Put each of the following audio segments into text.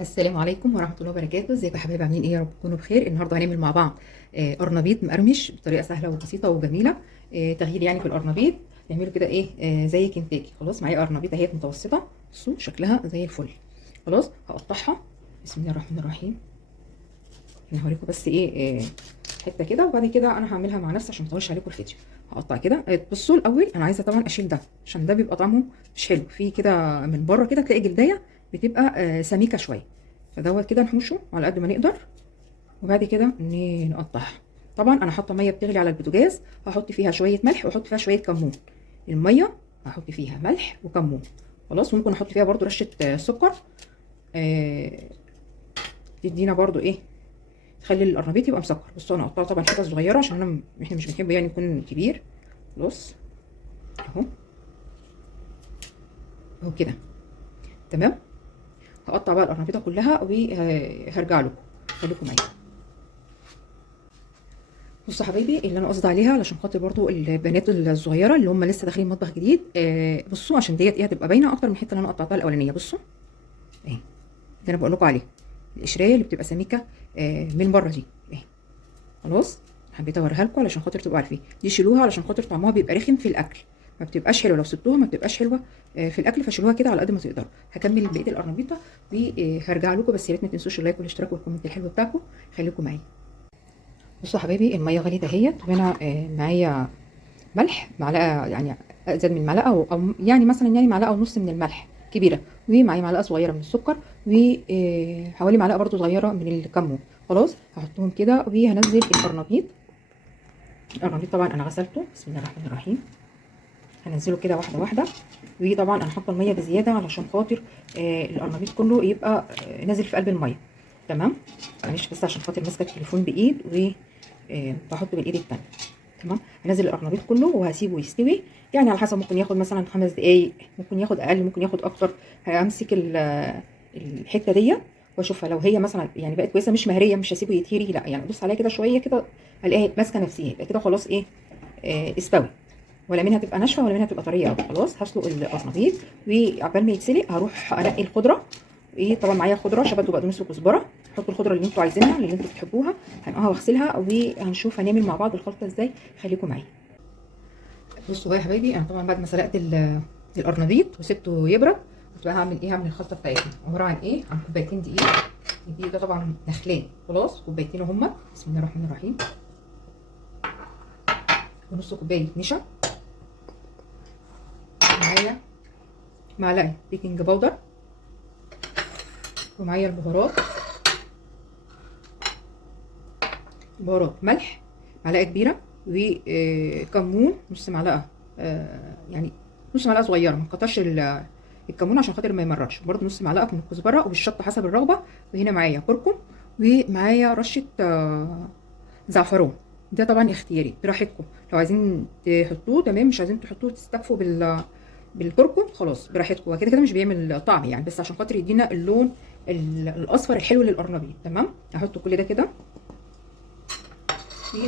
السلام عليكم ورحمة الله وبركاته. ازيكم يا حبايبي؟ عاملين ايه؟ يا رب تكونوا بخير. النهارده هنعمل مع بعض قرنبيط مقرمش بطريقة سهلة وبسيطة وجميلة. تغيير يعني في القرنبيط. نعمله كده ايه؟ زي كنتاكي. خلاص، معايا قرنبيط اهي متوسطة. بصوا شكلها زي الفل. خلاص هقطعها. بسم الله الرحمن الرحيم. انا هوريكم بس ايه حتة كده، وبعد كده انا هعملها مع نفسي عشان ما اطولش عليكم الفيديو. هقطع كده. بصوا الاول انا عايزه طبعا اشيل ده عشان ده بيبقى طعمه مش حلو في كده من بره، كده تلاقي جلديه بتبقى سميكه شويه. فدوت كده نحوشه على قد ما نقدر، وبعد كده نقطعها. طبعا انا حاطه ميه بتغلي على البوتاجاز، هحط فيها شويه ملح واحط فيها شويه كمون. الميه هحط فيها ملح وكمون. خلاص، ممكن احط فيها برده رشه سكر. آه، تدينا برده ايه، تخلي القرنبيط يبقى مسكر. بصوا انا قطعه طبعا حتت صغيره عشان احنا مش بنحب يعني يكون كبير. خلاص اهو، اهو كده تمام. هقطع بقى القرنبيطه كلها وهرجع لكم. خليكم معايا. بصوا حبايبي، اللي انا قصدي عليها علشان خاطر برضو البنات الصغيره اللي هم لسه داخلين مطبخ جديد. بصوا عشان ديت ايه هتبقى باينه اكتر من الحته اللي انا قطعتها الاولانيه. بصوا اهي، اللي انا بقول لكم عليها القشريه اللي بتبقى سميكه من بره دي اهي. خلاص، حبيت اوريها لكم علشان خاطر تبقوا عارفين. دي شيلوها علشان خاطر طعمها بيبقى رخم في الاكل، ما بتبقاش حلوه. لو سبتوها ما بتبقاش حلوه في الاكل، فشيلوها كده على قد ما تقدروا. هكمل بقيه القرنبيطه وهرجع لكم، بس يا ريت ما تنسوش اللايك والاشتراك والكومنت الحلو بتاعكم. خليكم معايا. بصوا يا حبايبي، الميه غليت اهيت، وانا معايا ملح معلقه، يعني ازيد من معلقه او يعني مثلا يعني معلقه ونص من الملح كبيره، ومعايا معلقه صغيره من السكر، وحوالي معلقه برضو صغيره من الكمون. خلاص هحطهم كده وهنزل القرنبيط. القرنبيط طبعا انا غسلته. بسم الله الرحمن الرحيم. هنزله كده واحده واحده. وطبعا انا حاطه الميه بزياده علشان خاطر القرنبيط كله يبقى نازل في قلب الميه. تمام. معلش بس عشان خاطر ماسكه التليفون بايد وبحط بالايد التانيه. تمام. هنزل القرنبيط كله وهسيبه يستوي، يعني على حسب، ممكن ياخد مثلا 5 دقايق، ممكن ياخد اقل، ممكن ياخد اكتر. همسك الحته دي واشوفها، لو هي مثلا يعني بقت كويسه مش مهريه مش هسيبه يتهري، لا يعني ادوس عليها كده شويه كده الاقيها ماسكه نفسيها، يبقى كده خلاص ايه استوي. ولا منها تبقى ناشفه ولا منها تبقى طريه قوي. خلاص هسلق القرنبيط، وعقبال ما يتسلق هروح انقي الخضره. ايه طبعا معايا خضره شبت وبقدونس وكزبره. حطوا الخضره اللي انتوا عايزينها اللي انتوا بتحبوها. هنقها واغسلها وهنشوف هنعمل مع بعض الخلطه ازاي. خليكم معايا. بصوا بقى يا حبايبي، انا طبعا بعد ما سلقت القرنبيط وسبته يبرد، كنت بقى هعمل ايه؟ هعمل الخلطه بتاعتنا عباره عن ايه؟ عن كوبايتين دقيق. الدقيق ده طبعا نخلان. خلاص كوبايتين هما. بسم الله الرحمن الرحيم. ونص كوبايه نشا. معايا معلقه بيكنج باودر، ومعايا البهارات. ملح معلقه كبيره، وكمون نص معلقه، يعني نص معلقه صغيره، ما نكترش الكمون عشان خاطر ما يمررش. برده نص معلقه من الكزبره وبالشطه حسب الرغبه. وهنا معايا كركم، ومعايا رشه زعفران. ده طبعا اختياري براحتكم، لو عايزين تحطوه تمام، مش عايزين تحطوه تستكفوا بالكركم خلاص براحتكم. هو كده كده مش بيعمل طعم يعني، بس عشان خاطر يدينا اللون الاصفر الحلو للقرنبيط. تمام. هحط كل ده كده.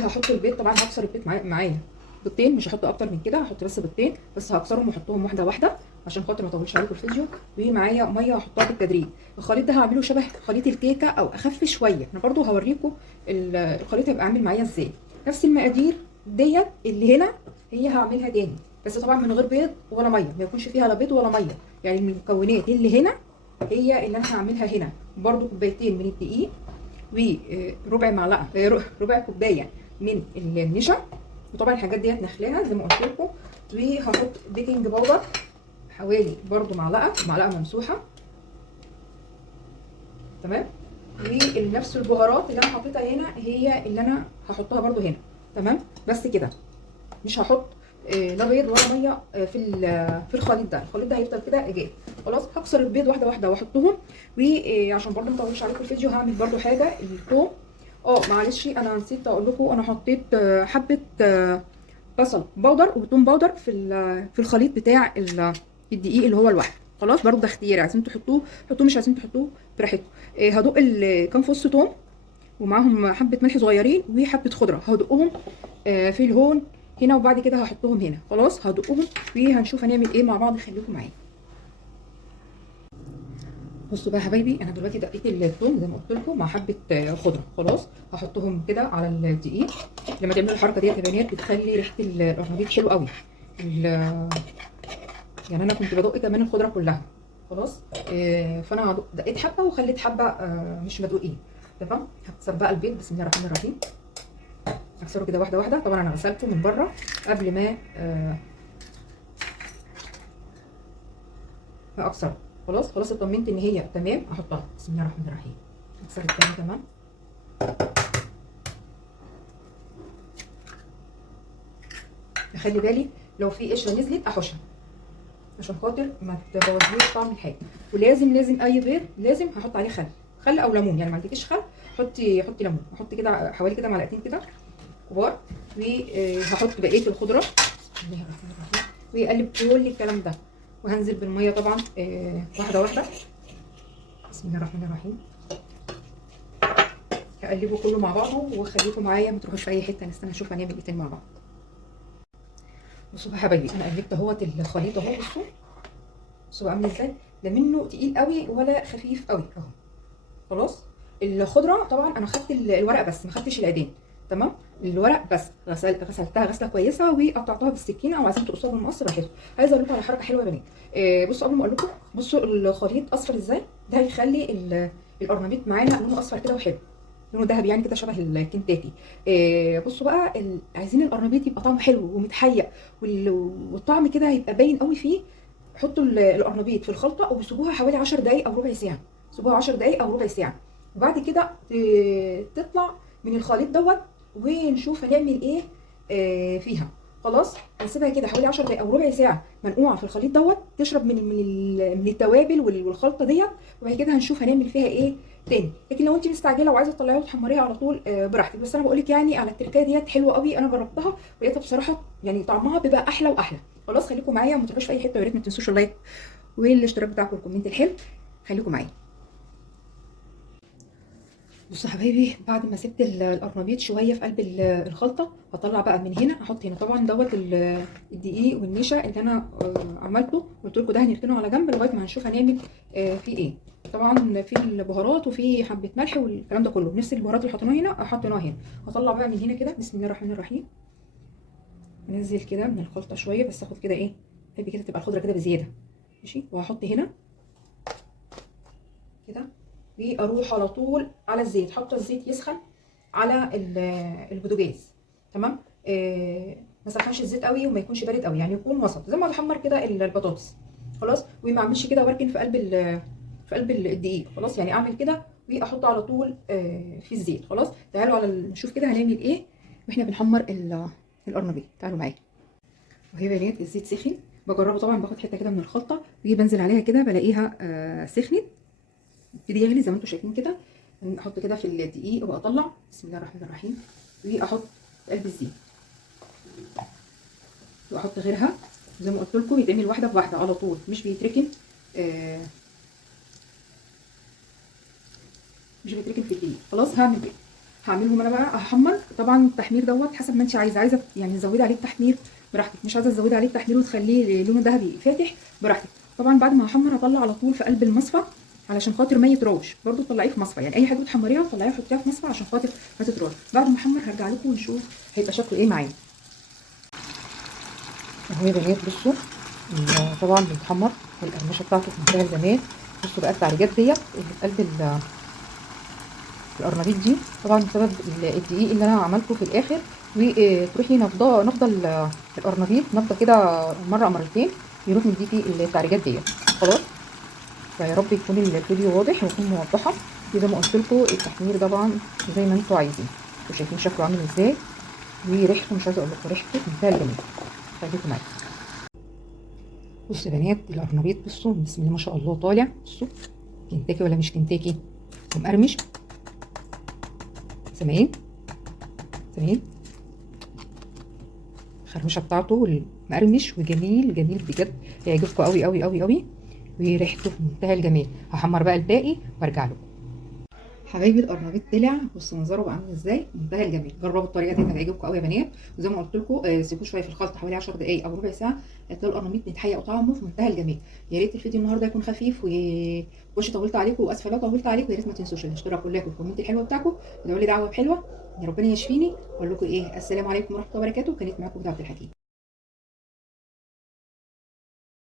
هحط البيض. طبعا هكسر البيض معايا بيضتين، مش هحط اكتر من كده، هحط بس بيضتين بس، هكسرهم واحطهم واحده واحده عشان خاطر ما اطولش عليكم الفيديو. ومعايا ميه هحطها بالتدريج. الخليط ده هعمله شبه خليط الكيكه او اخف شويه. انا برده هوريكم الخليط هيبقى عامل معايا ازاي. نفس المقادير ديت اللي هنا هي هعملها تاني، بس طبعا من غير بيض ولا ميه، ما يكونش فيها لا بيض ولا ميه. يعني المكونات اللي هنا هي اللي انا هعملها هنا. برده كوبايتين من الدقيق، وربع معلقه ربع كوبايه من النشا. وطبعا الحاجات ديت نخلاها زي ما قلت لكم. وهحط بيكنج باودر حوالي برده معلقه ممسوحه. تمام. ونفس البهارات اللي انا حطيتها هنا هي اللي انا هحطها برده هنا. تمام. بس كده، مش هحط لا بيض ولا ميه في الخليط ده. الخليط ده هيفضل كده جاف. خلاص هكسر البيض واحده واحده واحطهم. وعشان برده ما اطولش عليكم الفيديو هعمل برده حاجه، الثوم. معلش انا نسيت اقول لكم، انا حطيت حبه بصل باودر وثوم باودر في الخليط بتاع الدقيق اللي هو لوحده. خلاص برده ده اختياري، عايزين تحطوه حطوه، مش عايزين تحطوه براحتكم. هدق كام فص ثوم، ومعاهم حبه ملح صغيرين وحبه خضره، هدقهم في الهون هنا، وبعد كده هحطهم هنا. خلاص هدقهم وهنشوف هنعمل ايه مع بعض. خليكم معايا. بصوا بقى يا حبايبي، انا دلوقتي دقيت الثوم زي ما قلت لكم مع حبه خضره. خلاص هحطهم كده على الدقيق. لما تعملوا الحركه ديت يا بنات بتخلي ريحه القرنبيط حلو قوي. يعني انا كنت بدق كمان الخضره كلها. خلاص فانا دقيت حبه وخليت حبه مش مدقوقين. تمام. هكسر بقى البيض. بسم الله الرحمن الرحيم. هكسره كده واحده واحده. طبعا انا غسلته من بره قبل ما اكسره. خلاص اطمنت ان هي تمام احطها. بسم الله الرحمن الرحيم. اكسر التاني كمان. اخلي بالي لو في قشره نزلت احوشها عشان خاطر ما تبوظليش طعم الحاجه. ولازم اي بيض لازم هحط عليه خل او ليمون. يعني ما عندكيش خل حطي ليمون. احط كده حوالي كده معلقتين كده كبار. وهحط بقيه الخضره. بسم الله الرحمن الرحيم. واقلب كل الكلام ده وهنزل بالميه طبعا واحده واحده. بسم الله الرحمن الرحيم. هقلبه كله مع بعضه وخليكم معايا ما تروحوش في اي حته. نستنى نشوف هنعمل ايه تاني مع بعض. بصوا يا حبايبي انا قلبت اهوت الخليط اهو. بصوا عامل ازاي. لا منه تقيل قوي ولا خفيف قوي اهو. خلاص. الخضره طبعا انا خدت الورق بس ما خدتش العيدين. تمام. الورق بس غسلتها غسله كويسه وقطعتها بالسكينه او عايزين تقصوها بالمقص براحتكم. عايزه اقول لكم على حركه حلوه يا بنات. بصوا قبل ما اقول لكم بصوا الخليط اصفر ازاي. ده هيخلي القرنبيط معانا لونه اصفر كده وحلو. لونه ذهبي يعني كده شبه الكنتاكي. بصوا بقى عايزين القرنبيط يبقى طعمه حلو ومتحيق والطعم كده هيبقى باين قوي فيه. حطوا القرنبيط في الخلطه وسيبوها حوالي 10 دقايق او ربع ساعه. سيبوها 10 دقايق او ربع ساعه. وبعد كده تطلع من الخليط دوت ونشوف هنعمل ايه فيها. خلاص هنسيبها كده حوالي 10 دقايق او ربع ساعه منقوعه في الخليط دوت تشرب من التوابل والخلطه ديت. وبعد كده هنشوف هنعمل فيها ايه تاني. لكن لو انت مستعجله وعايزه تطلعيها وتحمريها على طول براحتك. بس انا بقول لك يعني على التركايه ديت حلوه قوي. انا جربتها ولقيتها بصراحه يعني طعمها بيبقى احلى واحلى. خلاص خليكم معايا وما تروحوش في اي حته. ويا ريت ما تنسوش اللايك والاشتراك بتاعكم والكومنت الحلو. خليكم معايا. بصوا يا حبايبي بعد ما سبت القرنبيط شويه في قلب الخلطه هطلع بقى من هنا. احط هنا طبعا دوت الدقيق والنشا اللي انا عملته. قلت لكم ده هنركنه على جنب لغايه ما هنشوف هنعمل فيه ايه. طبعا في البهارات وفي حبه ملح والكلام ده كله. نفس البهارات اللي حطيناها هنا حطيناها هنا. هطلع بقى من هنا كده. بسم الله الرحمن الرحيم. انزل كده من الخلطه شويه بس اخد كده ايه بحب كده تبقى الخضره كده بزياده. ماشي. وهحط هنا كده واروح على طول على الزيت. حاطه الزيت يسخن على البوتاجاز. تمام. ما سخنش الزيت قوي وما يكونش بارد قوي. يعني يكون وسط زي ما بحمر كده البطاطس. خلاص. وما اعملش كده واركن في قلب الدقيق. خلاص. يعني اعمل كده واحطه على طول في الزيت. خلاص. تعالوا على نشوف كده هنعمل ايه واحنا بنحمر القرنبيط. تعالوا معايا. وهي يا بنات الزيت سخن. بجربه طبعا. باخد حته كده من الخلطه وبنزل عليها كده بلاقيها سخنت. يبتدي يغلي زي ما انتم شايفين كده. احط كده في الدقيق واطلع. بسم الله الرحمن الرحيم. واحط في قلب الزيت واحط غيرها زي ما قلت لكم يتعمل واحده بواحده على طول مش بيتركن. مش بيتركن في الدقيق. خلاص هعمل ايه. هعملهم انا بقى هحمر. طبعا التحمير دوت حسب ما انت عايزه يعني تزودي عليه التحمير براحتك. مش عايزه تزودي عليه التحمير وتخليه لونه ذهبي فاتح براحتك. طبعا بعد ما هحمر هطلع على طول في قلب المصفى علشان خاطر ما يتروش. برده طلعيه في مصفى. يعني اي حاجه بتحمريها طلعيها حطيها في مصفى عشان خاطر ما تتروش. بعد ما احمر هرجع لكم ونشوف هيبقى شكله ايه معايا. اهو يا بنات بصوا طبعا بيتحمر والقرمشه بتاعته في منتهى الجمال. بصوا بقى التعريجات ديت اللي في قلب القرنبيط دي طبعا بسبب الدقيق اللي انا عملته في الاخر. وتروحي نفضه القرنبيط نفضه كده مره او مرتين يروح مديكي التعريجات ديت. خلاص. فيا رب يكون الفيديو واضح ويكون موضحه. زي ما قلت لكم التحمير طبعا زي ما انتم عايزين. انتوا شايفين شكله عامل ازاي وريحته مش عايزه اقول لكم ريحته منتهى الجمال. خليكم معايا. بصوا يا بنات القرنبيط بصوا بسم الله ما شاء الله طالع. بصوا كنتاكي ولا مش كنتاكي ومقرمش. سامعين الخرمشه بتاعته مقرمش وجميل جميل بجد. هيعجبكم قوي قوي قوي قوي وريحته في منتهى الجمال. هحمر بقى الباقي وارجع لكم. حبايبي القرنبيط طلع، بصوا منظره بقى عامل ازاي، منتهى الجمال. جربوا الطريقه دي هتعجبكم قوي يا بنات. وزي ما قلت لكم سيبوه شويه في الخلط حوالي 10 دقائق او ربع ساعه، هتلاقوا القرنبيط متحيق وطعمه في منتهى الجمال. يا ريت الفيديو النهارده يكون خفيف وش طولت عليكم، واسفه لو طولت عليكم. يا ريت ما تنسوش الاشتراك واللايك والكومنت الحلوه بتاعكم، ودعوا لي دعوه حلوه يا ربنا يشفيني. واقول لكم ايه، السلام عليكم ورحمه الله وبركاته. كانت معاكم دعوه الحكيم.